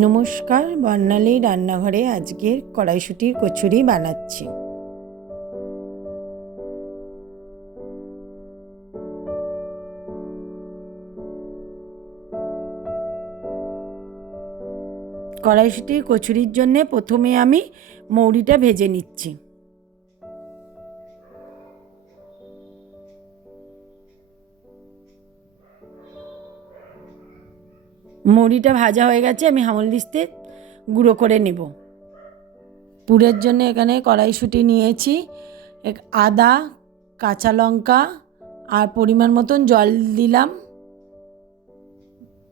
নমস্কার, বর্ণালী রান্নাঘরে আজকের কড়াইশুঁটির কচুরি বানাচ্ছি। কড়াইশুঁটির কচুরির জন্য প্রথমে আমি মৌরিটা ভেজে নিচ্ছি। মৌরিটা ভাজা হয়ে গেছে, আমি হামল দিস্তে গুঁড়ো করে নেব। পুরের জন্য এখানে কড়াইশুঁটি নিয়েছি, আদা, কাঁচা লঙ্কা আর পরিমাণ মতন জল দিলাম,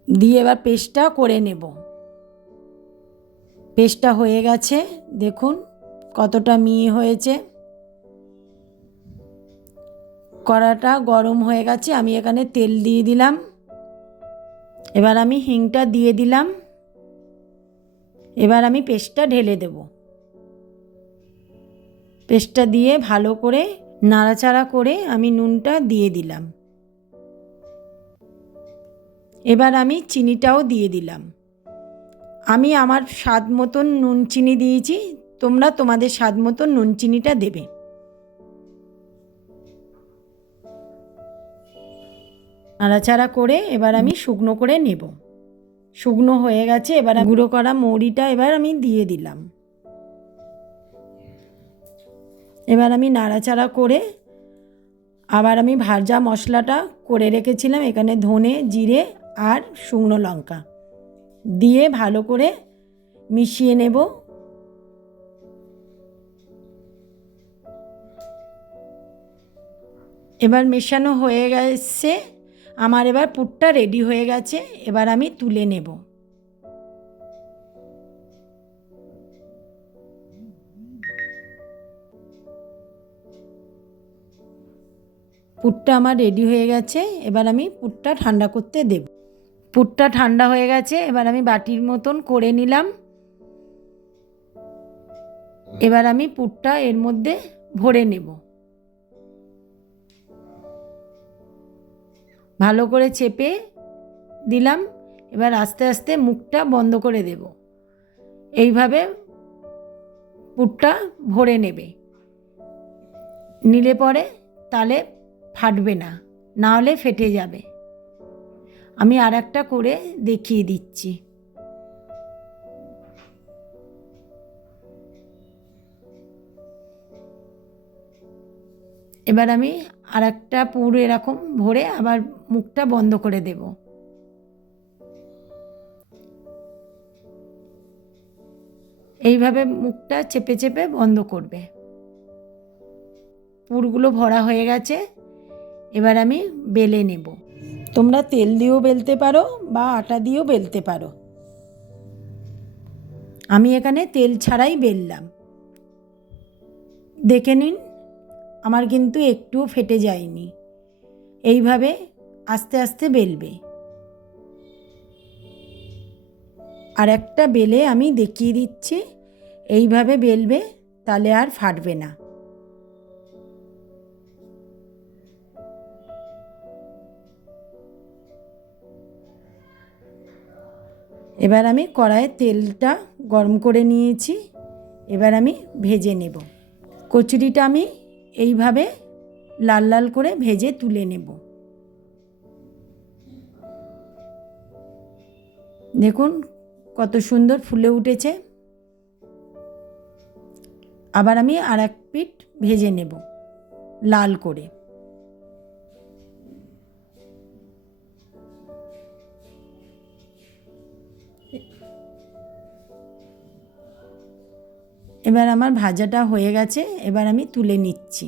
দিয়ে এবার পেস্টটা করে নেব। পেস্টটা হয়ে গেছে, দেখুন কতটা মিহি হয়েছে। কড়াটা গরম হয়ে গেছে, আমি এখানে তেল দিয়ে দিলাম। এবার আমি হিংটা দিয়ে দিলাম। এবার আমি পেস্টটা ঢেলে দেব। পেস্টটা দিয়ে ভালো করে নাড়াচাড়া করে আমি নুনটা দিয়ে দিলাম। এবার আমি চিনিটাও দিয়ে দিলাম। আমি আমার স্বাদ মতন নুন চিনি দিয়েছি, তোমরা তোমাদের স্বাদ মতন নুন চিনিটা দেবে। নাড়াচাড়া করে এবার আমি শুকনো করে নেব। শুকনো হয়ে গেছে, এবার গুঁড়ো করা মৌরিটা এবার আমি দিয়ে দিলাম। এবার আমি নাড়াচাড়া করে আবার আমি ভাজা মশলাটা করে রেখেছিলাম, এখানে ধনে, জিরে আর শুকনো লঙ্কা দিয়ে ভালো করে মিশিয়ে নেব। এবার মেশানো হয়ে গেছে আমার, এবার পুরটা রেডি হয়ে গেছে। এবার আমি তুলে নেব। পুরটা আমার রেডি হয়ে গেছে, এবার আমি পুরটা ঠান্ডা করতে দেব। পুরটা ঠান্ডা হয়ে গেছে, এবার আমি বাটির মতন করে নিলাম। এবার আমি পুরটা এর মধ্যে ভরে নেব। ভালো করে চেপে দিলাম। এবার আস্তে আস্তে মুখটা বন্ধ করে দেব। এইভাবে পুরটা ভরে নেবে, নিলে পরে তাহলে ফাটবে না, না হলে ফেটে যাবে। আমি আর একটা করে দেখিয়ে দিচ্ছি। এবার আমি আর একটা পুর এরকম ভরে আবার মুখটা বন্ধ করে দেব। এইভাবে মুখটা চেপে চেপে বন্ধ করবে। পুরগুলো ভরা হয়ে গেছে, এবার আমি বেলে নেব। তোমরা তেল দিয়েও বেলতে পারো বা আটা দিয়েও বেলতে পারো। আমি এখানে তেল ছাড়াই বেললাম। দেখে নিন, আমার কিন্তু একটুও ফেটে যায়নি। এইভাবে আস্তে আস্তে বেলবে। আর একটা বেলে আমি দেখিয়ে দিচ্ছি, এইভাবে বেলবে, তাহলে আর ফাটবে না। এবার আমি কড়াইয়ে তেলটা গরম করে নিয়েছি, এবার আমি ভেজে নেব। কচুরিটা আমি এইভাবে লাল লাল করে ভেজে তুলে নেব। দেখুন কত সুন্দর ফুলে উঠেছে। আবার আমি আর এক পিঠ ভেজে নেব লাল করে। এবার আমার ভাজাটা হয়ে গেছে, এবার আমি তুলে নিচ্ছি।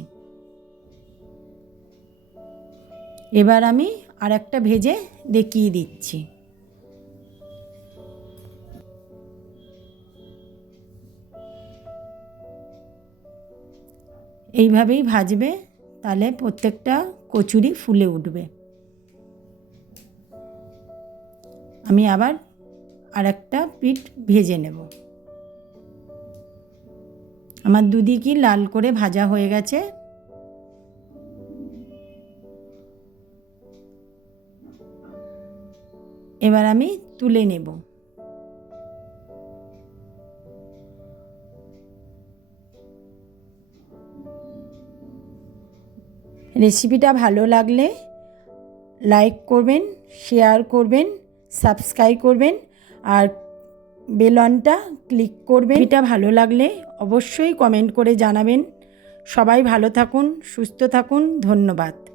এবার আমি আর একটা ভেজে দেখিয়ে দিচ্ছি। এইভাবেই ভাজবে, তাহলে প্রত্যেকটা কচুরি ফুলে উঠবে। আমি আবার আর একটা পিঠ ভেজে নেব। আমার দুদিকই লাল করে ভাজা হয়ে গেছে। এবার আমি তুলে নেব। রেসিপিটা ভালো লাগলে লাইক করবেন, শেয়ার করবেন, সাবস্ক্রাইব করবেন আর বেলনটা ক্লিক করবেন। রেসিপিটা ভালো লাগলে অবশ্যই কমেন্ট করে জানাবেন। সবাই ভালো থাকুন, সুস্থ থাকুন, ধন্যবাদ।